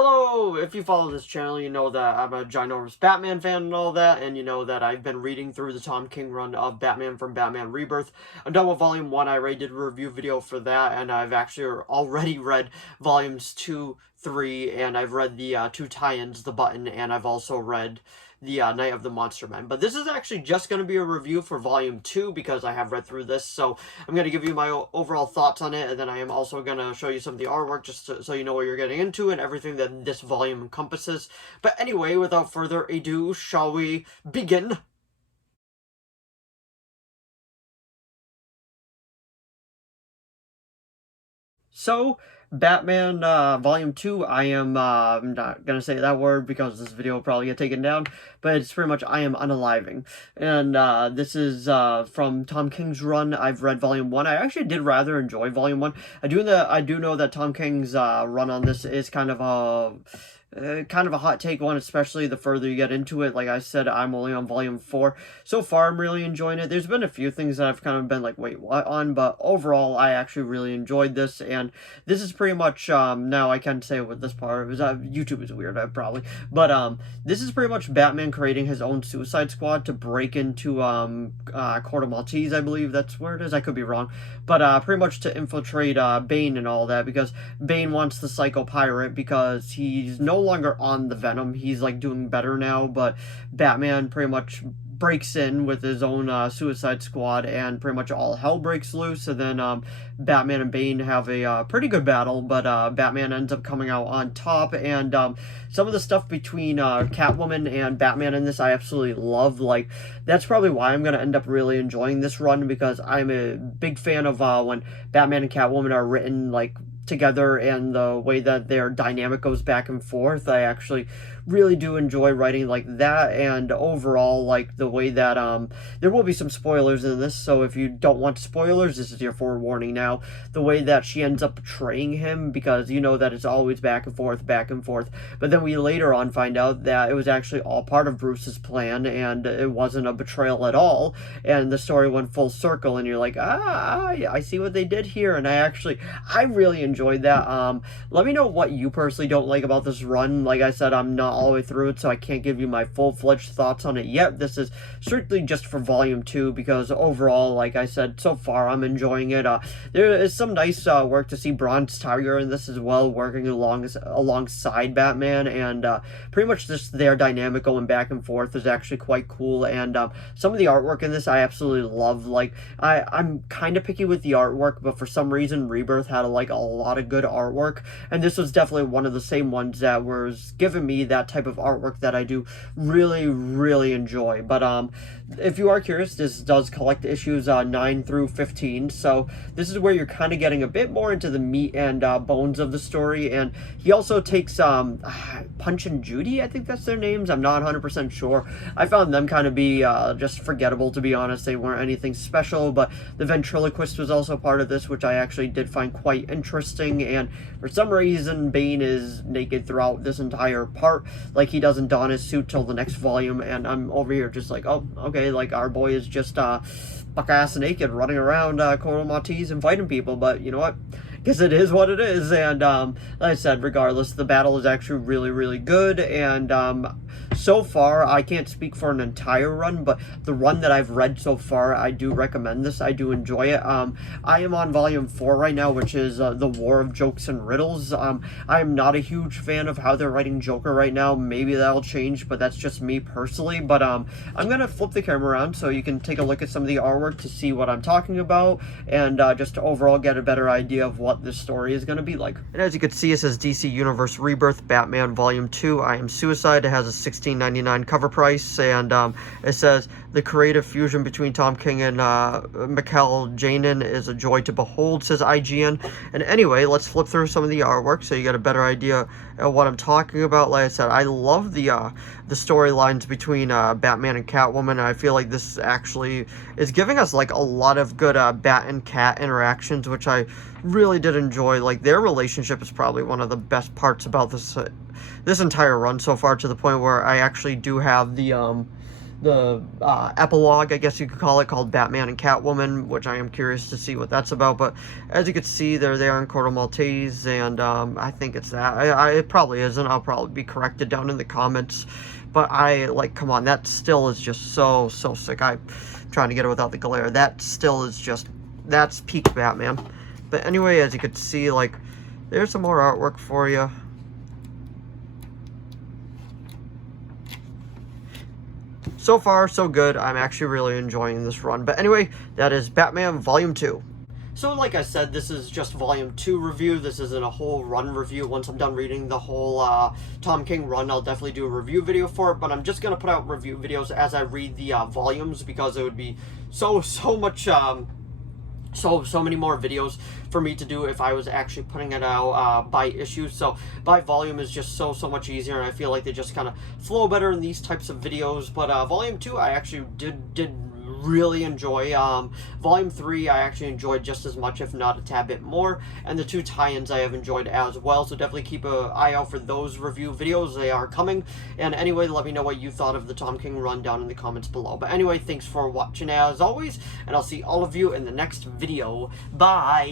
Hello! If you follow this channel, you know that I'm a ginormous Batman fan and all that, and you know that I've been reading through the Tom King run of Batman from Batman Rebirth. I'm done with Volume 1, I already did a review video for that, and I've actually already read Volumes 2, 3, and I've read the two tie-ins, The Button, and I've also read the Night of the Monster Men. But this is actually just going to be a review for Volume 2 because I have read through this, so I'm going to give you my overall thoughts on it, and then I am also going to show you some of the artwork just so you know what you're getting into and everything that this volume encompasses. But anyway, without further ado, shall we begin? So, Batman Volume 2, I'm not gonna say that word because this video will probably get taken down, but it's pretty much I am unaliving. And this is from Tom King's run. I've read Volume 1. I actually did rather enjoy Volume 1. I do know that Tom King's run on this is kind of a hot take one, especially the further you get into it. Like I said, I'm only on Volume 4. So far, I'm really enjoying it. There's been a few things that I've kind of been like, wait, what on? But overall, I actually really enjoyed this. And this is pretty much, now I can say with this part, it was, YouTube is weird, probably. But this is pretty much Batman creating his own Suicide Squad to break into Corto Maltese, I believe that's where it is. I could be wrong. But pretty much to infiltrate Bane and all that, because Bane wants the Psycho Pirate because he's no longer on the Venom. He's like doing better now, but Batman pretty much breaks in with his own Suicide Squad, and pretty much all hell breaks loose. And then Batman and Bane have a pretty good battle, but Batman ends up coming out on top. And some of the stuff between Catwoman and Batman in this I absolutely love. Like, that's probably why I'm going to end up really enjoying this run, because I'm a big fan of when Batman and Catwoman are written like together, and the way that their dynamic goes back and forth. I actually really do enjoy writing like that, and overall, like, the way that there will be some spoilers in this, so if you don't want spoilers, this is your forewarning now. The way that she ends up betraying him, because you know that it's always back and forth, but then we later on find out that it was actually all part of Bruce's plan, and it wasn't a betrayal at all, and the story went full circle, and you're like, I see what they did here. And I really enjoyed that. Let me know what you personally don't like about this run. Like I said, I'm not all the way through it, so I can't give you my full-fledged thoughts on it yet. This is strictly just for Volume 2, because overall, like I said, so far I'm enjoying it. There is some nice work to see Bronze Tiger in this as well, working alongside Batman, and pretty much just their dynamic going back and forth is actually quite cool. And some of the artwork in this I absolutely love. Like, I'm kind of picky with the artwork, but for some reason Rebirth had like a lot of good artwork, and this was definitely one of the same ones that was giving me that type of artwork that I do really enjoy. But if you are curious, this does collect issues 9 through 15, so this is where you're kind of getting a bit more into the meat and bones of the story. And he also takes Punch and Judy, I think that's their names, I'm not 100% sure. I found them kind of be just forgettable, to be honest. They weren't anything special, but the ventriloquist was also part of this, which I actually did find quite interesting. And for some reason, Bane is naked throughout this entire part. Like, he doesn't don his suit till the next volume, and I'm over here just like, oh, okay, like, our boy is just buck-ass naked running around Corto Maltese and fighting people. But you know what? Guess it is what it is. And like I said, regardless, the battle is actually really good. And so far, I can't speak for an entire run, but the run that I've read so far, I do recommend this. I do enjoy it. I am on Volume 4 right now, which is The War of Jokes and Riddles. I am not a huge fan of how they're writing Joker right now. Maybe that'll change, but that's just me personally. But I'm going to flip the camera around so you can take a look at some of the artwork to see what I'm talking about, and just to overall get a better idea of what this story is going to be like. And as you can see, it says DC Universe Rebirth Batman Volume 2, I Am Suicide. It has a $16.99 cover price, and it says, the creative fusion between Tom King and Mikel Janin is a joy to behold, says IGN. And anyway, let's flip through some of the artwork so you get a better idea of what I'm talking about. Like I said, I love the storylines between Batman and Catwoman. I feel like this actually is giving us like a lot of good Bat and Cat interactions, which I really did enjoy. Like, their relationship is probably one of the best parts about this entire run so far, to the point where I actually do have epilogue, I guess you could call it, called Batman and Catwoman, which I am curious to see what that's about. But as you can see, they're there in Corto Maltese, and I think it's that. It probably isn't. I'll probably be corrected down in the comments. But come on, that still is just so sick. I'm trying to get it without the glare. That still is just, that's peak Batman. But anyway, as you can see, like, there's some more artwork for you. So far, so good. I'm actually really enjoying this run. But anyway, that is Batman Volume 2. So like I said, this is just Volume 2 review. This isn't a whole run review. Once I'm done reading the whole Tom King run, I'll definitely do a review video for it. But I'm just going to put out review videos as I read the volumes, because it would be so much... So many more videos for me to do if I was actually putting it out by issue. So by volume is just so much easier, and I feel like they just kind of flow better in these types of videos. But Volume 2 I actually did really enjoy. Volume 3 I actually enjoyed just as much, if not a tad bit more, and the 2 tie-ins I have enjoyed as well. So definitely keep an eye out for those review videos. They are coming. And anyway, let me know what you thought of the Tom King run down in the comments below. But anyway, thanks for watching as always, and I'll see all of you in the next video. Bye.